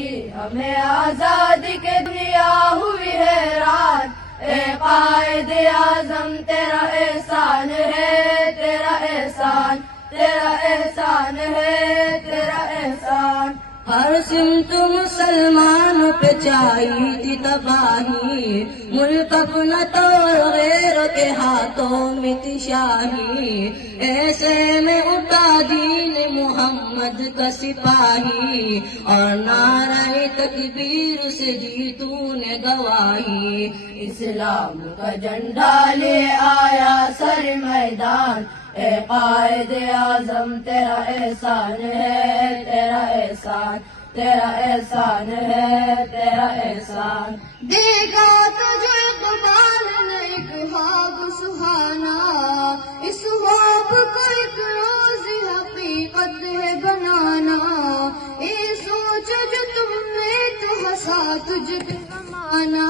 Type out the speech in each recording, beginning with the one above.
ہمیں آزادی کے دنیا ہوئی حیران، اے قائد اعظم تیرا احسان ہے، تیرا احسان، تیرا احسان ہے، تیرا احسان۔ ہر سمت مسلمانوں پہ چاہیے تھی تباہی، ملک اپنا توڑ غیر کے ہاتھوں میں تھی شاہی، ایسے میں اٹھا دین محمد کا سپاہی، اور نعرہ تکبیر سے دی تو نے گواہی، اسلام کا جھنڈا لے آیا سر میدان، اے قائد اعظم تیرا احسان ہے، تیرا احسان، تیرا احسان ہے، تیرا احسان۔ دیکھا تجھے اقبال نے ایک خواب سہانا، اس خواب کو ایک روز حقیقت ہے بنانا، یہ سوچ جو تم نے تو ہنسا تجھے کمانا،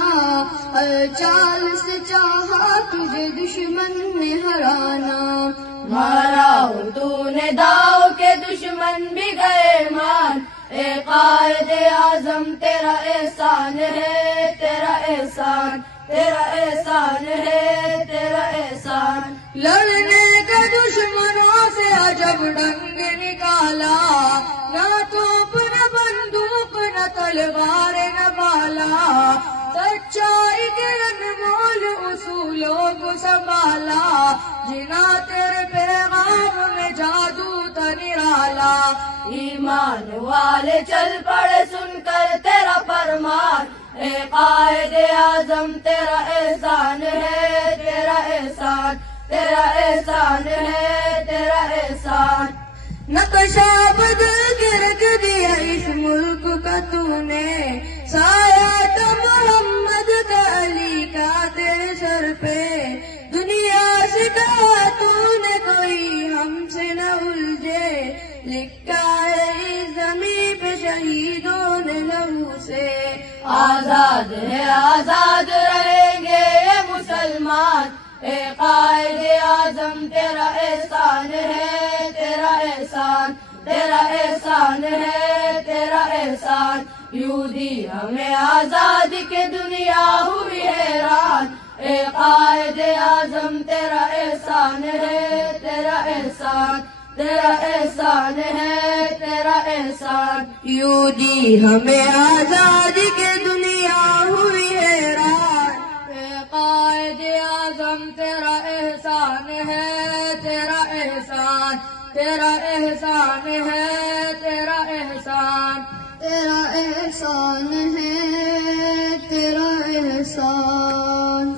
ہر چال سے چاہا تجھے دشمن نے ہرانا، مارا ہو تو نے داؤ کے دشمن بھی گئے مان، اے قائد اعظم تیرا احسان ہے، تیرا احسان، تیرا احسان ہے، تیرا احسان۔ لڑنے کا دشمنوں سے عجب ڈنگ نکالا، نہ توپ نہ بندوق نہ تلوار نہ بالا، سچائی کے انمول اصولوں کو سنبھالا، جنا تیرے پیغام میں جادو تھا نرالا، ایمان والے چل پڑے سن کر تیرا فرمان، اے قائد اعظم تیرا احسان ہے، تیرا احسان، تیرا احسان ہے، تیرا احسان۔ نقشہ بدل کے رکھ دیا اس ملک کا تو نے، سایہ تھا محمد کا علی کا تیرے سر پہ، دنیا سے کہا تو نے کوئی ہم سے نہ الجھے، لکھا ہے اس زمین پہ شہیدوں نے لہو سے، آزاد ہے آزاد رہیں گے یہ مسلمان، اے قائد اعظم تیرا احسان ہے، تیرا احسان، تیرا احسان ہے، تیرا احسان۔ یوں دی ہمیں آزادی کے دنیا ہوئی حیران، اے قائد اعظم تیرا احسان ہے، تیرا احسان، تیرا احسان ہے، تیرا احسان۔ یوں دی ہمیں آزادی کے دنیا ہوئی حیران، اے قائد اعظم تیرا احسان ہے، تیرا احسان، تیرا احسان ہے، تیرا احسان۔ تیرا احسان ہے، تیرا احسان۔